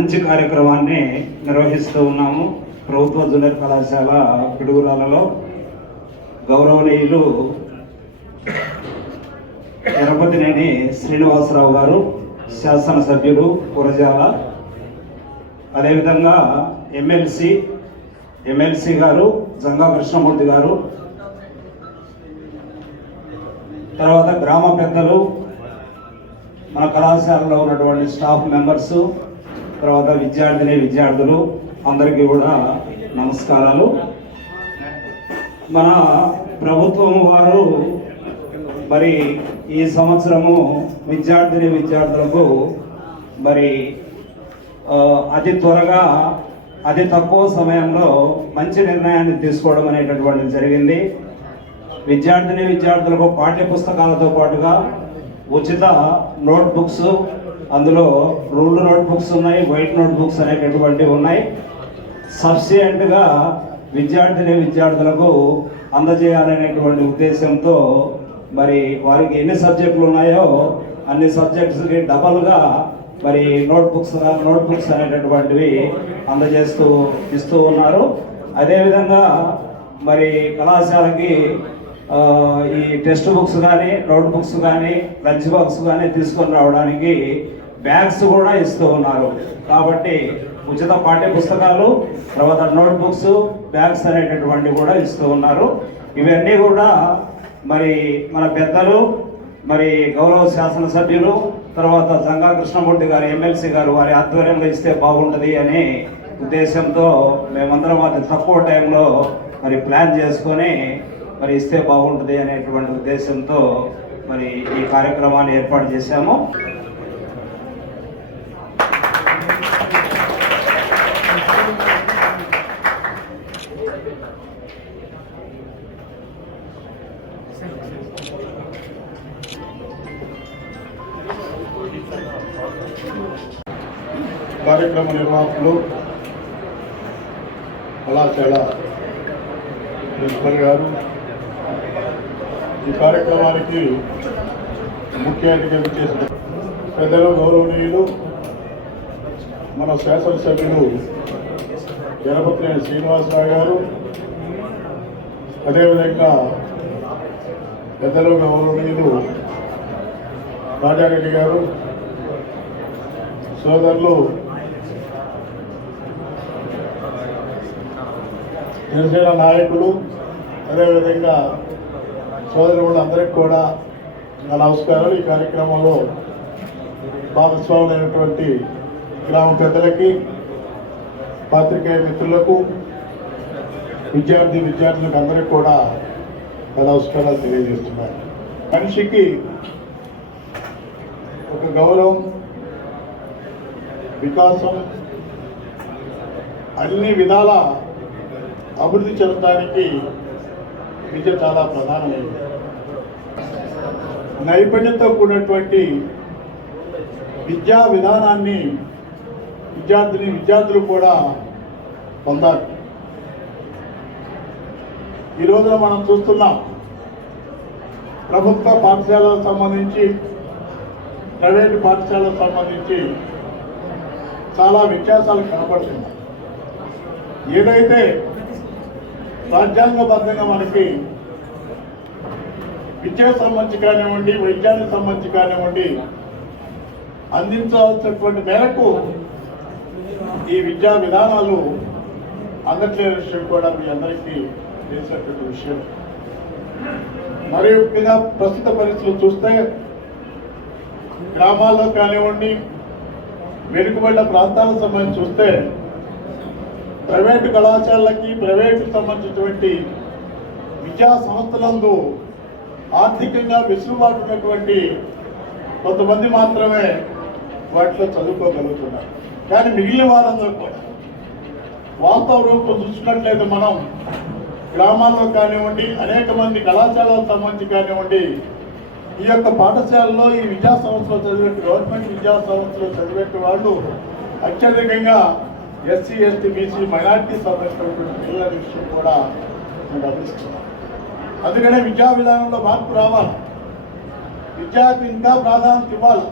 మంచి కార్యక్రమాన్ని నిర్వహిస్తూ ఉన్నాము. ప్రభుత్వ జూనియర్ కళాశాల పిడుగురాలలో గౌరవనీయులు తిరుపతినేని శ్రీనివాసరావు గారు శాసనసభ్యులు పురజాల. అదేవిధంగా ఎమ్మెల్సీ ఎమ్మెల్సీ గారు జంగా కృష్ణమూర్తి గారు. తర్వాత గ్రామ పెద్దలు మన కళాశాలలో ఉన్నటువంటి స్టాఫ్ మెంబర్సు తర్వాత విద్యార్థిని విద్యార్థులు అందరికీ కూడా నమస్కారాలు. మన ప్రభుత్వం వారు మరి ఈ సంవత్సరము విద్యార్థిని విద్యార్థులకు మరి అతి త్వరగా అతి తక్కువ సమయంలో మంచి నిర్ణయాన్ని తీసుకోవడం అనేటటువంటిది జరిగింది. విద్యార్థిని విద్యార్థులకు పాఠ్య పుస్తకాలతో పాటుగా ఉచిత నోట్బుక్స్ అందులో రూల్డ్ నోట్బుక్స్ ఉన్నాయి వైట్ నోట్ బుక్స్ అనేటటువంటివి ఉన్నాయి. సఫిషియంట్గా విద్యార్థిని విద్యార్థులకు అందజేయాలనేటువంటి ఉద్దేశంతో మరి వారికి ఎన్ని సబ్జెక్టులు ఉన్నాయో అన్ని సబ్జెక్ట్స్కి డబల్గా మరి నోట్బుక్స్ నోట్బుక్స్ అనేటటువంటివి అందజేస్తూ ఇస్తూ ఉన్నారు. అదేవిధంగా మరి కళాశాలకి ఈ టెక్స్ట్ బుక్స్ కానీ నోట్ బుక్స్ కానీ లంచ్ బాక్స్ కానీ తీసుకొని రావడానికి బ్యాగ్స్ కూడా ఇస్తూ ఉన్నారు. కాబట్టి ఉచిత పాఠ్య పుస్తకాలు తర్వాత నోట్ బుక్స్ బ్యాగ్స్ అనేటటువంటివి కూడా ఇస్తూ ఉన్నారు. ఇవన్నీ కూడా మరి మన పెద్దలు మరి గౌరవ శాసనసభ్యులు తర్వాత జంగా కృష్ణమూర్తి గారు ఎమ్మెల్సీ గారు వారి ఆధ్వర్యంలో ఇస్తే బాగుంటుంది అనే ఉద్దేశంతో మేమందరం అది తక్కువ టైంలో మరి ప్లాన్ చేసుకొని మరి ఇస్తే బాగుంటుంది అనేటువంటి ఉద్దేశంతో మరి ఈ కార్యక్రమాన్ని ఏర్పాటు చేశాము. కార్యక్రమ నిర్వాహకులు కళాశాల ప్రిన్సిపల్ గారు ఈ కార్యక్రమానికి ముఖ్య అతిథిగా చేసిన పెద్దలు గౌరవనీయులు మన శాసనసభ్యులు జనపతినేని శ్రీనివాసరావు గారు అదేవిధంగా పెద్దలు గౌరవనీయులు రాజారెడ్డి గారు సోదరులు జనసేన నాయకులు అదేవిధంగా సోదరులందరికీ కూడా నా నమస్కారాలు. ఈ కార్యక్రమంలో భాగస్వాములైనటువంటి గ్రామ పెద్దలకి పాత్రికేయ మిత్రులకు విద్యార్థి విద్యార్థులకు అందరికీ కూడా నా నమస్కారాలు తెలియజేస్తున్నాను మనిషికి ఒక గౌరవం వికాసం అన్ని విధాల అభివృద్ధి చెందడానికి విద్య చాలా ప్రధానమైనది. నైపుణ్యంతో కూడినటువంటి విద్యా విధానాన్ని విద్యార్థిని విద్యార్థులు కూడా పొందాలి. ఈ రోజున మనం చూస్తున్నాం ప్రభుత్వ పాఠశాలకు సంబంధించి ప్రైవేట్ పాఠశాలకు సంబంధించి చాలా వ్యత్యాసాలు కనపడుతున్నాయి ఏదైతే రాజ్యాంగబద్ధంగా మనకి విద్యకు సంబంధించి కానివ్వండి వైద్యానికి సంబంధించి కానివ్వండి అందించాల్సినటువంటి మేరకు ఈ విద్యా విధానాలు అందట్లేని విషయం కూడా మీ అందరికీ తెలిసినటువంటి విషయం. మరి ముఖ్యంగా ప్రస్తుత పరిస్థితులు చూస్తే గ్రామాల్లో కానివ్వండి వెనుకబడ్డ ప్రాంతాలకు సంబంధించి చూస్తే ప్రైవేటు కళాశాలలకి ప్రైవేటు సంబంధించినటువంటి విద్యా సంస్థలందు ఆర్థికంగా వెసులుబాటు ఉన్నటువంటి కొంతమంది మాత్రమే వాటిలో చదువుకోగలుగుతున్నారు. కానీ మిగిలిన వారందరూ కూడా వాస్తవ రూపం చూసినట్లయితే మనం గ్రామాల్లో కానివ్వండి అనేక మంది కళాశాలకు సంబంధించి కానివ్వండి ఈ యొక్క పాఠశాలలో ఈ విద్యా సంస్థలో చదివే గవర్నమెంట్ విద్యా సంస్థలో చదివే వాళ్ళు అత్యధికంగా ఎస్సీ ఎస్టీ బీసీ మైనార్టీ సంబంధించినటువంటి పిల్లల విషయం కూడా మేము గమనిస్తున్నాం అందుకనే విద్యా విధానంలో మార్పు రావాలి. విద్యార్థి ఇంకా ప్రాధాన్యత ఇవ్వాలి.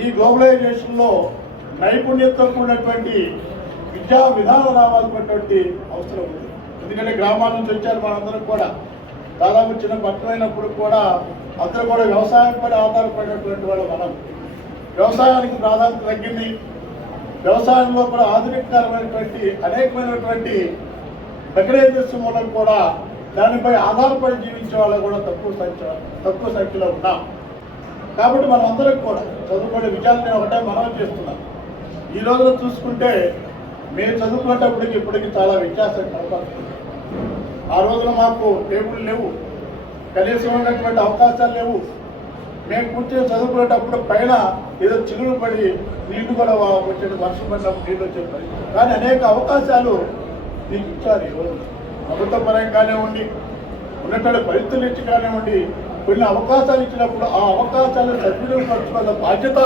ఈ గ్లోబలైజేషన్లో నైపుణ్యతతో కూడినటువంటి విద్యా విధానం రావాల్సినటువంటి అవసరం ఉంది. ఎందుకంటే గ్రామాల నుంచి వచ్చారు మనందరం కూడా. దాదాపు చిన్న పట్టణమైనప్పుడు కూడా అందరూ కూడా వ్యవసాయం పై ఆధారపడినటువంటి వాళ్ళు మనం. వ్యవసాయానికి ప్రాధాన్యత తగ్గింది. వ్యవసాయంలో కూడా ఆధునికరమైనటువంటి అనేకమైనటువంటి మెకనైజేషన్ మూలం కూడా దానిపై ఆధారపడి జీవించే వాళ్ళు కూడా తక్కువ సంఖ్య తక్కువ సంఖ్యలో ఉన్నాం. కాబట్టి మనందరం కూడా చదువుకునే విద్యార్థిని ఒకటే మనం చేస్తున్నాం. ఈ రోజున చూసుకుంటే మేము చదువుకునేటప్పటికి ఇప్పటికి చాలా వ్యత్యాసం కనపడుతుంది. ఆ రోజున మాకు టేబుల్ లేవు. కనీసం ఉన్నటువంటి అవకాశాలు లేవు. మేము కూర్చొని చదువుకునేటప్పుడు పైన ఏదో చిగురు పడి నీళ్ళు కూడా వా- వచ్చేది వర్షం పడినప్పుడు నీళ్ళు వచ్చే పరిస్థితి. కానీ అనేక అవకాశాలు నీకు ఇచ్చారు ఈరోజు రోజు. ప్రభుత్వ పరంగా కానివ్వండి ఉన్నటువంటి పరిస్థితులు ఇచ్చి కానివ్వండి కొన్ని అవకాశాలు ఇచ్చినప్పుడు ఆ అవకాశాలను సద్వినియోగపరచుకున్న బాధ్యత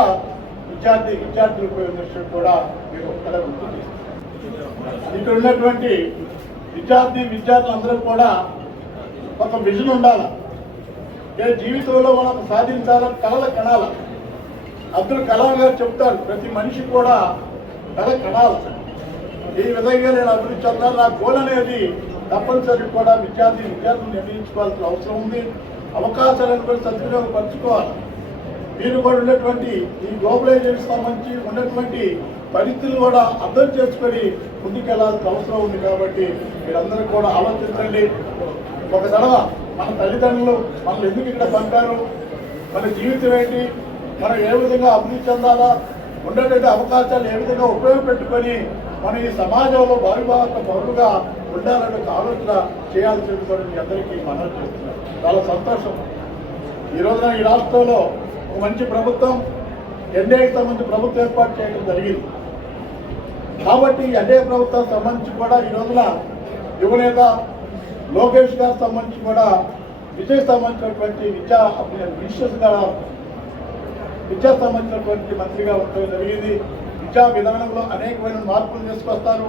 విద్యార్థి విద్యార్థులు విషయం కూడా మీరు ఒక్కడ ఉంటుంది. ఇక్కడ ఉన్నటువంటి విద్యార్థి విద్యార్థులందరూ కూడా ఒక విజన్ ఉండాలి. జీవితంలో మనం సాధించాలని కళల కణాల. అబ్దుల్ కలాం గారు చెప్తారు ప్రతి మనిషి కూడా కళ కణాలు. ఈ విధంగా నేను అభివృద్ధి చెందాను నా గోల్ అనేది తప్పనిసరి కూడా విద్యార్థి విద్యార్థులు నిర్ణయించుకోవాల్సిన అవసరం ఉంది. అవకాశాలను కూడా సద్వినియోగపరచుకోవాలి మీరు కూడా ఉన్నటువంటి ఈ గ్లోబలైజేషన్ సంబంధించి ఉన్నటువంటి పరిస్థితులు కూడా అర్థం చేసుకొని ముందుకెళ్ళాల్సిన అవసరం ఉంది కాబట్టి మీరందరూ కూడా ఆలోచించండి. ఒక తడవ మన తల్లిదండ్రులు మనల్ని ఎందుకు ఇక్కడ పంపారు మన జీవితం ఏంటి? మనం ఏ విధంగా అభివృద్ధి చెందాలా? ఉండేటువంటి అవకాశాలు ఏ విధంగా ఉపయోగపెట్టుకొని మన ఈ సమాజంలో భావిభాగత పౌరులుగా ఉండాలనే ఆలోచన చేయాల్సి మీ అందరికీ మనం చేస్తున్నాం చాలా సంతోషం. ఈ రోజున ఈ రాష్ట్రంలో ఒక మంచి ప్రభుత్వం ఎన్డీఏకి సంబంధించి ప్రభుత్వం ఏర్పాటు చేయడం జరిగింది. కాబట్టి ఈ ఎన్డీఏ ప్రభుత్వం సంబంధించి కూడా ఈ రోజున యువనేత లోకేష్ గారికి సంబంధించి కూడా విజయ్ సంబంధించినటువంటి విద్యా మినిస్టర్స్ గారు విద్యా సంబంధించినటువంటి మంత్రిగా ఉండడం జరిగింది. విద్యా విధానంలో అనేకమైన మార్పులు తీసుకొస్తారు.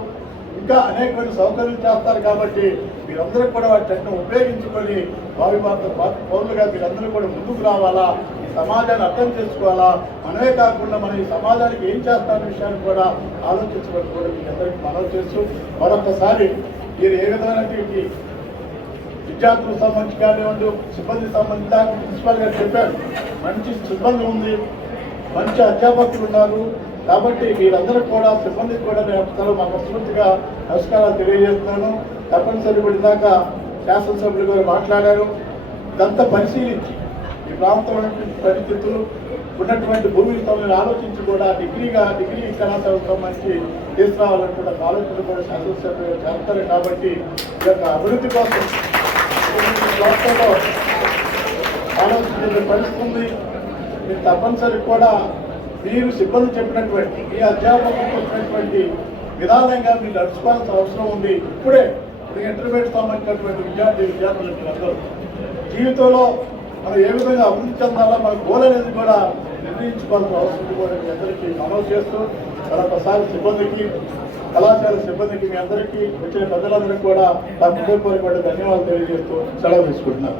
ఇంకా అనేకమైన సౌకర్యాలు చేస్తారు కాబట్టి మీరందరూ కూడా వాటిని ఉపయోగించుకొని భావి భారత పౌరులుగా మీరందరూ కూడా ముందుకు రావాలా? ఈ సమాజాన్ని అర్థం చేసుకోవాలా? మనమే కాకుండా మనం ఈ సమాజానికి ఏం చేస్తామనే విషయాన్ని కూడా ఆలోచించడం కూడా మీ అందరికీ మనవి చేస్తూ మరొకసారి మీరు ఏ విధమైనటువంటి విద్యార్థులకు సంబంధించి కానివ్వండి సిబ్బంది సంబంధించి ప్రిన్సిపాల్ గారు చెప్పారు. మంచి సిబ్బంది ఉంది మంచి అధ్యాపకులు ఉన్నారు. కాబట్టి వీళ్ళందరూ కూడా సిబ్బందికి కూడా నేను ఒకసారి మా మనస్ఫూర్తిగా నమస్కారాలు తెలియజేస్తున్నాను. తప్పనిసరి పడినాక శాసనసభ్యులు గారు మాట్లాడారు. ఇదంతా పరిశీలించి ఈ ప్రాంతంలో పరిస్థితులు ఉన్నటువంటి భూమి స్థలం ఆలోచించి కూడా డిగ్రీగా డిగ్రీ కళాశాలకు సంబంధించి తీసుకురావాలనుకున్న ఆలోచనలు కూడా శాసనసభ్యులు చేస్తారు. కాబట్టి ఈ యొక్క అభివృద్ధి కోసం రాష్ట్రంలో ఆలోచించే పరిస్థితి ఉంది. మీరు తప్పనిసరి కూడా మీరు సిబ్బంది చెప్పినటువంటి మీ అధ్యాపకులకు వచ్చినటువంటి విధానంగా మీరు నడుచుకోవాల్సిన అవసరం ఉంది. ఇప్పుడే ఇప్పుడు ఇంటర్మీడియట్ సంబంధించినటువంటి విద్యార్థి విద్యార్థులు అందరూ. జీవితంలో మనం ఏ విధంగా అభివృద్ధి చెందాలో మన గోల్ అనేది కూడా నిర్ణయించుకోవాల్సిన అవసరం కూడా మీ అందరికీ అమలు చేస్తూ మరొకసారి సిబ్బందికి కళాశాల సిబ్బందికి మీ అందరికీ వచ్చిన ప్రజలందరికీ కూడా నా హృదయపూర్వక ధన్యవాదాలు తెలియజేస్తూ సెలవు తీసుకుంటున్నాను.